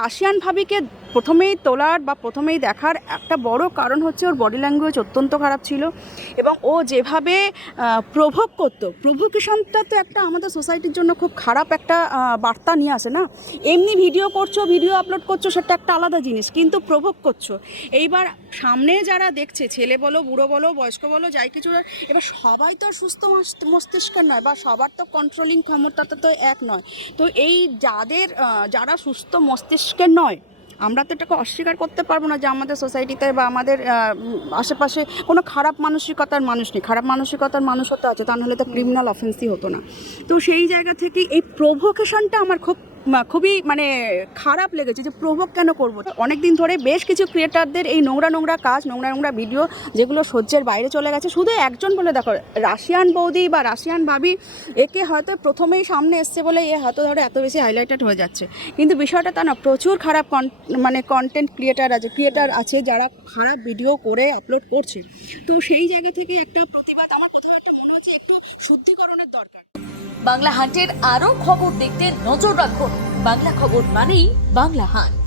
Russian ভাবিকে প্রথমেই তোলার বা প্রথমেই দেখার একটা বড় কারণ হচ্ছে ওর বডি ল্যাঙ্গুয়েজ অত্যন্ত খারাপ ছিল এবং ও যেভাবে প্রভোগ করতো, প্রভোকেশনটা তো একটা আমাদের সোসাইটির জন্য খুব খারাপ একটা বার্তা নিয়ে আসে না। এমনি ভিডিও করছো, ভিডিও আপলোড করছো, সেটা একটা আলাদা জিনিস, কিন্তু প্রভোগ করছো। এইবার সামনে যারা দেখছে, ছেলে বলো, বুড়ো বলো, বয়স্ক বলো, যাই কিছু, এবার সবাই তো আর সুস্থ মস্তিষ্কের নয়, বা সবার তো কন্ট্রোলিং ক্ষমতাটা তো এক নয়। তো এই যারা সুস্থ মস্তিষ্কের নয়, আমরা তো এটাকে অস্বীকার করতে পারবো না যে আমাদের সোসাইটিতে বা আমাদের আশেপাশে কোনো খারাপ মানসিকতার মানুষ নেই। খারাপ মানসিকতার মানুষ হতে আছে, তা নাহলে তো ক্রিমিনাল অফেন্সই হতো না। তো সেই জায়গা থেকে এই প্রভোকেশনটা আমার খুবই মানে খারাপ লেগেছে, যে প্রভোগ কেন করবো। অনেক দিন ধরে বেশ কিছু ক্রিয়েটারদের এই নোংরা কাজ, নোংরা ভিডিও, যেগুলো সহ্যের বাইরে চলে গেছে। শুধু একজন বলে দেখো, রাশিয়ান বৌদি বা রাশিয়ান ভাবি, একে হয়তো প্রথমেই সামনে এসছে বলে এ হয়তো ধরে এত বেশি হাইলাইটেড হয়ে যাচ্ছে, কিন্তু বিষয়টা তা না। প্রচুর খারাপ কন্টেন্ট ক্রিয়েটার আছে যারা খারাপ ভিডিও করে আপলোড করছে। তো সেই জায়গা থেকে একটা প্রতিবাদ আমার প্রথমে একটা মনে হচ্ছে একটু শুদ্ধিকরণের দরকার। বাংলা হান্টের আরও খবর দেখতে নজর রাখুন। বাংলা খবর মানেই বাংলা হান্ট।